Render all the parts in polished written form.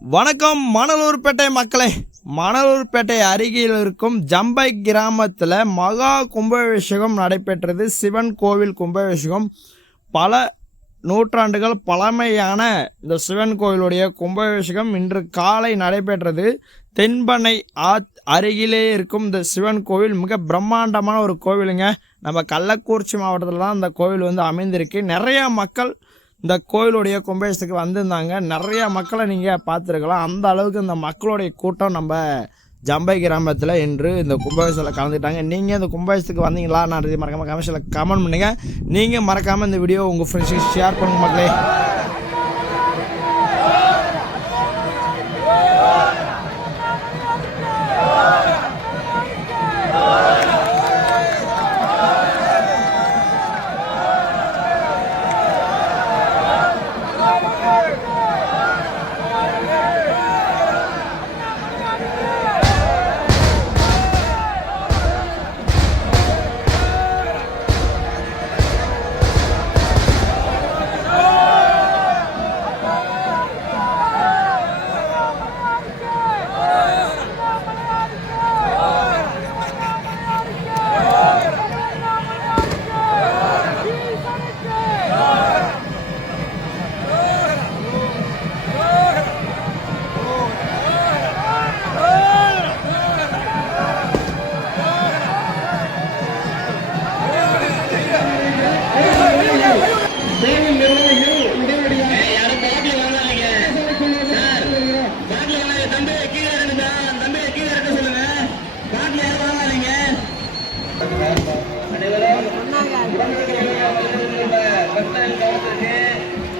வணக்கம் மணலூர்பேட்டை மக்களே. மணலூர்பேட்டை அருகில் இருக்கும் ஜம்பை கிராமத்தில் மகா கும்பாபிஷேகம் நடைபெற்றது. சிவன் கோவில் கும்பாபிஷேகம். பல நூற்றாண்டுகள் பழமையான இந்த சிவன் கோவிலுடைய கும்பாபிஷேகம் இன்று காலை நடைபெற்றது. தென்பண்ணை அருகிலே இருக்கும் இந்த சிவன் கோவில் மிக பிரம்மாண்டமான ஒரு கோவிலுங்க. நம்ம கள்ளக்குறிச்சி மாவட்டத்தில் தான் இந்த கோவில் அமைந்திருக்கு. நிறைய மக்கள் இந்த கோயிலுடைய கும்பாபிஷேகத்துக்கு வந்திருந்தாங்க. நிறைய மக்களை நீங்கள் பார்த்துருக்கலாம். அந்த அளவுக்கு இந்த மக்களுடைய கூட்டம் நம்ம ஜம்பை கிராமத்தில் இன்று இந்த கும்பாபிஷேகத்தில் கலந்துட்டாங்க. நீங்கள் இந்த கும்பாபிஷேகத்துக்கு வந்தீங்களா? நான் மறக்காமல் கமெண்ட்ஸில் கமெண்ட் பண்ணுங்கள். நீங்கள் மறக்காமல் இந்த வீடியோ உங்கள் ஃப்ரெண்ட்ஸுக்கு ஷேர் பண்ணுங்க மக்களே.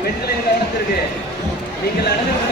பெண்களின் கவனத்திற்கு நீங்கள் அணுகு